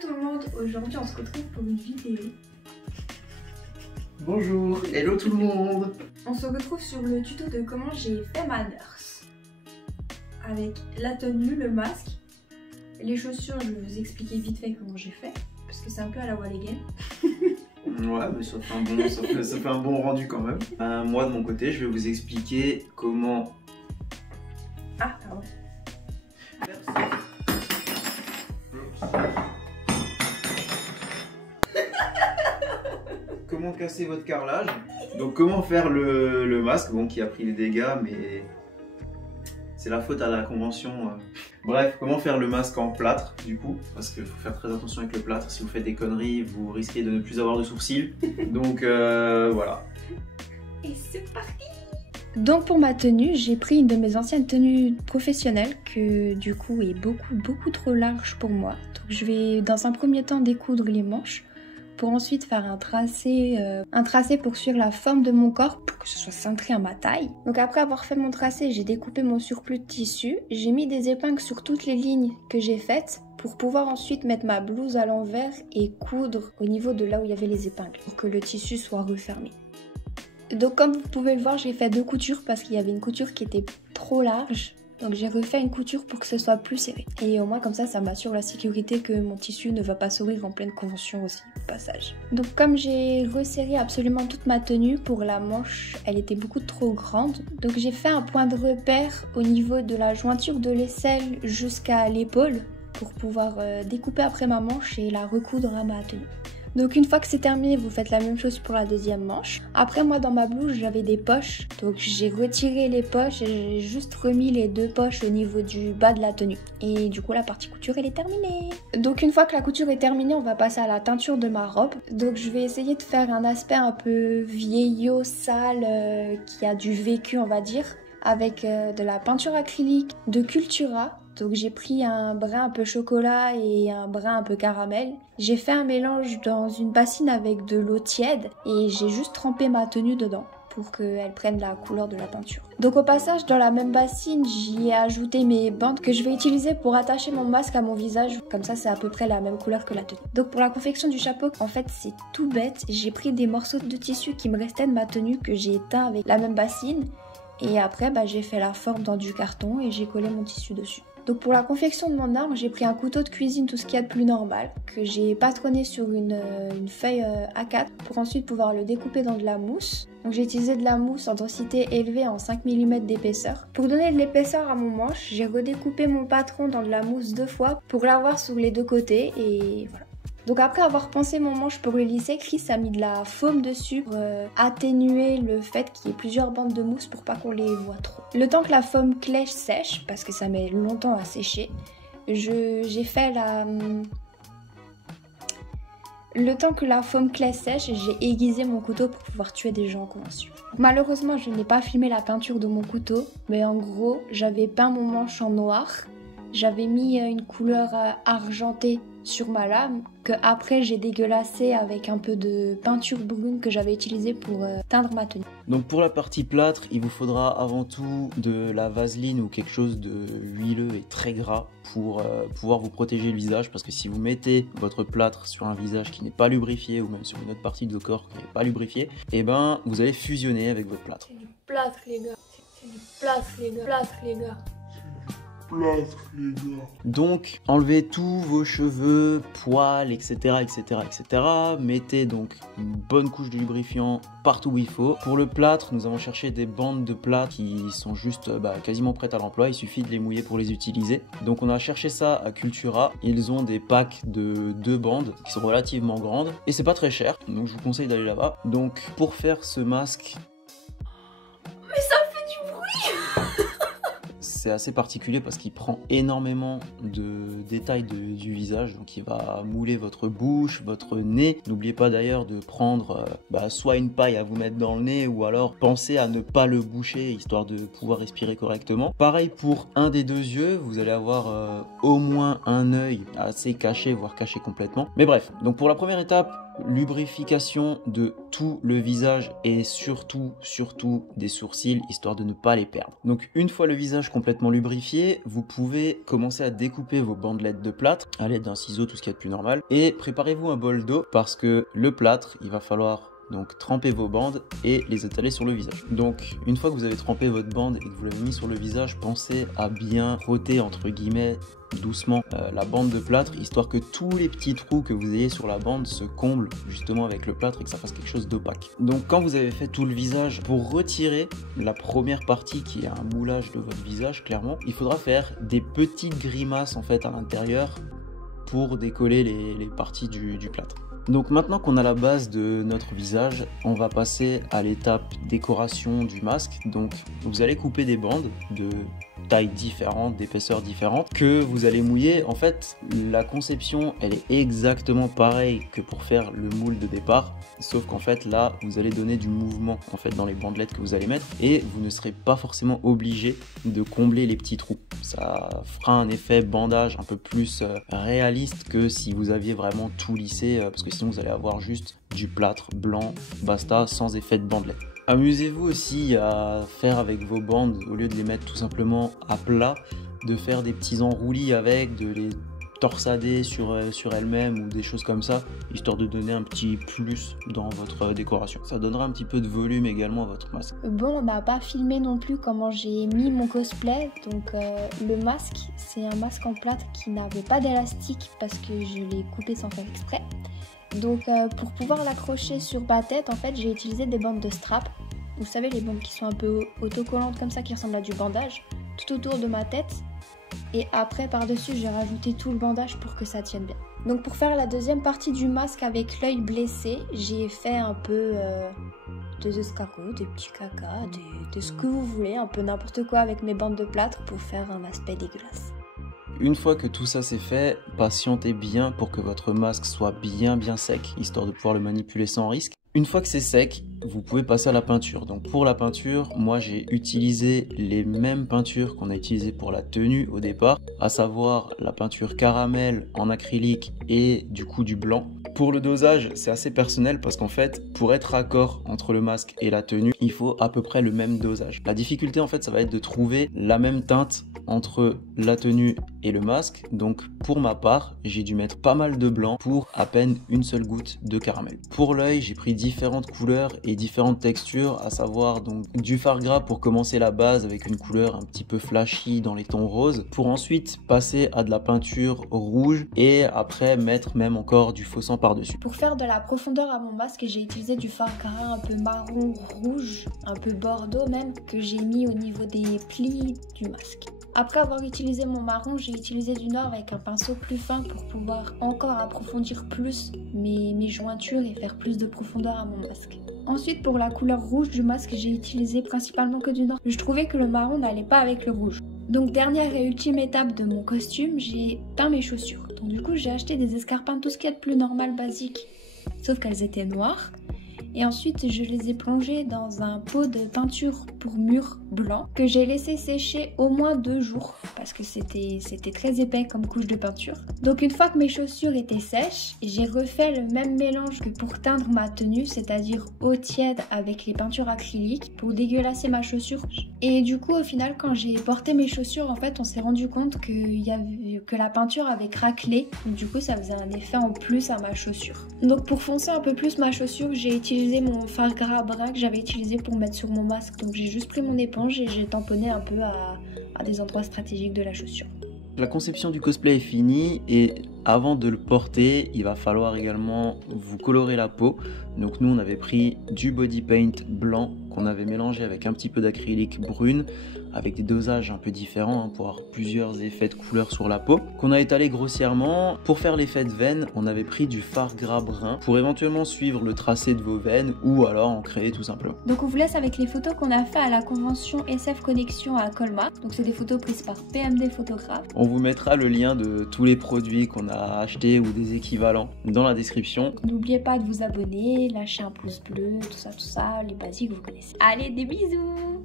tout le monde, aujourd'hui on se retrouve pour une vidéo. Bonjour, hello tout le monde. On se retrouve sur le tuto de comment j'ai fait ma nurse. Avec la tenue, le masque, les chaussures, je vais vous expliquer vite fait comment j'ai fait. Parce que c'est un peu à la Walligan. Ouais, mais ça fait un bon rendu quand même. Moi de mon côté, je vais vous expliquer comment... Ah, pardon. Comment casser votre carrelage. Donc comment faire le masque, bon qui a pris les dégâts mais c'est la faute à la convention. Bref, comment faire le masque en plâtre du coup, parce qu'il faut faire très attention avec le plâtre, si vous faites des conneries vous risquez de ne plus avoir de sourcils. Donc voilà. Et c'est parti. Donc pour ma tenue, j'ai pris une de mes anciennes tenues professionnelles que du coup est beaucoup trop large pour moi. Donc je vais dans un premier temps découdre les manches pour ensuite faire un tracé pour suivre la forme de mon corps pour que ce soit cintré à ma taille. Donc après avoir fait mon tracé, j'ai découpé mon surplus de tissu, j'ai mis des épingles sur toutes les lignes que j'ai faites pour pouvoir ensuite mettre ma blouse à l'envers et coudre au niveau de là où il y avait les épingles pour que le tissu soit refermé. Donc comme vous pouvez le voir, j'ai fait deux coutures parce qu'il y avait une couture qui était trop large. Donc j'ai refait une couture pour que ce soit plus serré. Et au moins comme ça m'assure la sécurité que mon tissu ne va pas s'ouvrir en pleine convention aussi au passage. Donc comme j'ai resserré absolument toute ma tenue, pour la manche elle était beaucoup trop grande. Donc j'ai fait un point de repère au niveau de la jointure de l'aisselle jusqu'à l'épaule pour pouvoir découper après ma manche et la recoudre à ma tenue. Donc une fois que c'est terminé, vous faites la même chose pour la deuxième manche. Après moi dans ma blouse j'avais des poches, donc j'ai retiré les poches et j'ai juste remis les deux poches au niveau du bas de la tenue. Et du coup la partie couture elle est terminée. Donc une fois que la couture est terminée, on va passer à la teinture de ma robe. Donc je vais essayer de faire un aspect un peu vieillot, sale, qui a du vécu on va dire, avec de la peinture acrylique de Cultura. Donc j'ai pris un brin un peu chocolat et un brin un peu caramel. J'ai fait un mélange dans une bassine avec de l'eau tiède et j'ai juste trempé ma tenue dedans pour qu'elle prenne la couleur de la peinture. Donc au passage, dans la même bassine, j'y ai ajouté mes bandes que je vais utiliser pour attacher mon masque à mon visage. Comme ça, c'est à peu près la même couleur que la tenue. Donc pour la confection du chapeau, en fait, c'est tout bête. J'ai pris des morceaux de tissu qui me restaient de ma tenue que j'ai éteint avec la même bassine. Et après, j'ai fait la forme dans du carton et j'ai collé mon tissu dessus. Donc pour la confection de mon arme, j'ai pris un couteau de cuisine, tout ce qu'il y a de plus normal, que j'ai patronné sur une feuille A4 pour ensuite pouvoir le découper dans de la mousse. Donc j'ai utilisé de la mousse en densité élevée en 5 mm d'épaisseur. Pour donner de l'épaisseur à mon manche, j'ai redécoupé mon patron dans de la mousse 2 fois pour l'avoir sur les deux côtés et voilà. Donc après avoir pensé mon manche pour le lisser, Chris a mis de la faume dessus pour atténuer le fait qu'il y ait plusieurs bandes de mousse pour pas qu'on les voit trop. Le temps que la faume clé sèche, parce que ça met longtemps à sécher, j'ai fait la... Le temps que la faume clé sèche, j'ai aiguisé mon couteau pour pouvoir tuer des gens en convention. Malheureusement, je n'ai pas filmé la peinture de mon couteau, mais en gros, j'avais peint mon manche en noir. J'avais mis une couleur argentée sur ma lame que après j'ai dégueulassé avec un peu de peinture brune que j'avais utilisée pour teindre ma tenue. Donc pour la partie plâtre, il vous faudra avant tout de la vaseline ou quelque chose de huileux et très gras pour pouvoir vous protéger le visage, parce que si vous mettez votre plâtre sur un visage qui n'est pas lubrifié ou même sur une autre partie de votre corps qui n'est pas lubrifiée, et ben vous allez fusionner avec votre plâtre. C'est du plâtre les gars, c'est du plâtre les gars, plâtre les gars. Donc enlevez tous vos cheveux, poils, etc., etc., etc. Mettez donc une bonne couche de lubrifiant partout où il faut. Pour le plâtre, nous avons cherché des bandes de plâtre qui sont juste quasiment prêtes à l'emploi. Il suffit de les mouiller pour les utiliser. Donc on a cherché ça à Cultura. Ils ont des packs de 2 bandes qui sont relativement grandes et c'est pas très cher. Donc je vous conseille d'aller là-bas. Donc pour faire ce masque... Mais ça fait du bruit. C'est assez particulier parce qu'il prend énormément de détails du visage, donc il va mouler votre bouche, votre nez. N'oubliez pas d'ailleurs de prendre soit une paille à vous mettre dans le nez ou alors pensez à ne pas le boucher histoire de pouvoir respirer correctement. Pareil pour un des 2 yeux, vous allez avoir au moins un œil assez caché, voire caché complètement. Mais bref, donc pour la première étape, lubrification de tout le visage et surtout des sourcils, histoire de ne pas les perdre. Donc une fois le visage complètement lubrifié, vous pouvez commencer à découper vos bandelettes de plâtre à l'aide d'un ciseau, tout ce qu'il y a de plus normal, et préparez-vous un bol d'eau parce que le plâtre, il va falloir donc tremper vos bandes et les étaler sur le visage. Donc une fois que vous avez trempé votre bande et que vous l'avez mis sur le visage, pensez à bien frotter entre guillemets doucement la bande de plâtre, histoire que tous les petits trous que vous ayez sur la bande se comblent justement avec le plâtre et que ça fasse quelque chose d'opaque. Donc quand vous avez fait tout le visage, pour retirer la première partie qui est un moulage de votre visage, clairement, il faudra faire des petites grimaces en fait à l'intérieur pour décoller les parties du plâtre. Donc maintenant qu'on a la base de notre visage, on va passer à l'étape décoration du masque. Donc vous allez couper des bandes de tailles différentes, d'épaisseurs différentes que vous allez mouiller. En fait, la conception, elle est exactement pareille que pour faire le moule de départ, sauf qu'en fait là, vous allez donner du mouvement en fait dans les bandelettes que vous allez mettre et vous ne serez pas forcément obligé de combler les petits trous. Ça fera un effet bandage un peu plus réaliste que si vous aviez vraiment tout lissé, parce que sinon vous allez avoir juste du plâtre blanc, basta, sans effet de bandelette. Amusez-vous aussi à faire avec vos bandes, au lieu de les mettre tout simplement à plat, de faire des petits enroulis avec, de les torsader sur elles-mêmes ou des choses comme ça, histoire de donner un petit plus dans votre décoration. Ça donnera un petit peu de volume également à votre masque. Bon, on n'a pas filmé non plus comment j'ai mis mon cosplay, donc le masque, c'est un masque en plâtre qui n'avait pas d'élastique parce que je l'ai coupé sans faire exprès. Donc pour pouvoir l'accrocher sur ma tête, en fait, j'ai utilisé des bandes de strap. Vous savez, les bandes qui sont un peu autocollantes comme ça, qui ressemblent à du bandage, tout autour de ma tête. Et après, par-dessus, j'ai rajouté tout le bandage pour que ça tienne bien. Donc pour faire la deuxième partie du masque avec l'œil blessé, j'ai fait un peu des escargots, des petits cacas, de ce que vous voulez, un peu n'importe quoi avec mes bandes de plâtre pour faire un aspect dégueulasse. Une fois que tout ça c'est fait, patientez bien pour que votre masque soit bien sec, histoire de pouvoir le manipuler sans risque. Une fois que c'est sec, vous pouvez passer à la peinture. Donc pour la peinture, moi j'ai utilisé les mêmes peintures qu'on a utilisées pour la tenue au départ, à savoir la peinture caramel en acrylique et du coup du blanc. Pour le dosage, c'est assez personnel parce qu'en fait, pour être raccord entre le masque et la tenue, il faut à peu près le même dosage. La difficulté en fait, ça va être de trouver la même teinte entre la tenue et le masque. Donc pour ma part, j'ai dû mettre pas mal de blanc pour à peine une seule goutte de caramel. Pour l'œil, j'ai pris différentes couleurs et différentes textures, à savoir donc du fard gras pour commencer la base avec une couleur un petit peu flashy dans les tons roses, pour ensuite passer à de la peinture rouge et après mettre même encore du faux sang par-dessus. Pour faire de la profondeur à mon masque, j'ai utilisé du fard gras un peu marron rouge, un peu bordeaux même, que j'ai mis au niveau des plis du masque. Après avoir utilisé mon marron, j'ai utilisé du noir avec un pinceau plus fin pour pouvoir encore approfondir plus mes jointures et faire plus de profondeur à mon masque. Ensuite, pour la couleur rouge du masque, j'ai utilisé principalement que du noir. Je trouvais que le marron n'allait pas avec le rouge. Donc dernière et ultime étape de mon costume, j'ai peint mes chaussures. Donc du coup, j'ai acheté des escarpins, tout ce qu'il y a de plus normal, basique, sauf qu'elles étaient noires. Et ensuite, je les ai plongées dans un pot de peinture pour mur blanc que j'ai laissé sécher au moins 2 jours parce que c'était très épais comme couche de peinture. Donc une fois que mes chaussures étaient sèches, j'ai refait le même mélange que pour teindre ma tenue, c'est-à-dire eau tiède avec les peintures acryliques pour dégueulasser ma chaussure. Et du coup, au final, quand j'ai porté mes chaussures, en fait, on s'est rendu compte que la peinture avait craquelé. Donc, du coup, ça faisait un effet en plus à ma chaussure. Donc pour foncer un peu plus ma chaussure, j'ai utilisé mon fard gras brun que j'avais utilisé pour mettre sur mon masque. Donc j'ai juste pris mon éponge et j'ai tamponné un peu à des endroits stratégiques de la chaussure. La conception du cosplay est finie et avant de le porter, il va falloir également vous colorer la peau. Donc nous on avait pris du body paint blanc qu'on avait mélangé avec un petit peu d'acrylique brune avec des dosages un peu différents pour avoir plusieurs effets de couleur sur la peau qu'on a étalé grossièrement. Pour faire l'effet de veine, on avait pris du fard gras brun pour éventuellement suivre le tracé de vos veines ou alors en créer tout simplement. Donc on vous laisse avec les photos qu'on a fait à la convention SF Connexion à Colmar. Donc c'est des photos prises par PMD Photographe. On vous mettra le lien de tous les produits qu'on a achetés ou des équivalents dans la description. N'oubliez pas de vous abonner, lâcher un pouce bleu, tout ça, les basiques vous connaissez. Allez, des bisous!